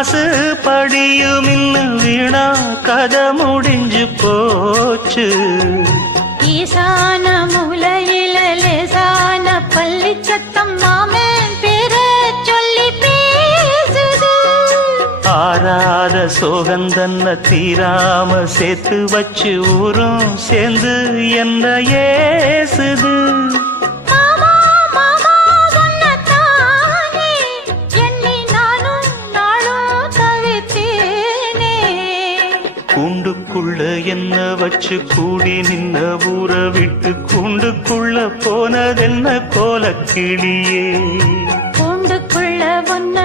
வாசு படியும் இன்னும் வீணா கதை முடிஞ்சு போச்சு. ஈசான மூலையில லேசான பள்ளி சத்தம் மாமன் பேர சொல்லி பேசுது. ஆறாத சோகந்தன்ன தீராம சேர்த்து வச்சு ஊரும் சேர்ந்து என்ன ஏசுது. கூண்டுக்குள்ள என்ன வச்சு கூடி நின்ன ஊற விட்டு கூண்டுக்குள்ள போனதென்ன கோலக்கிளியே. கூண்டுக்குள்ள ஒன்ன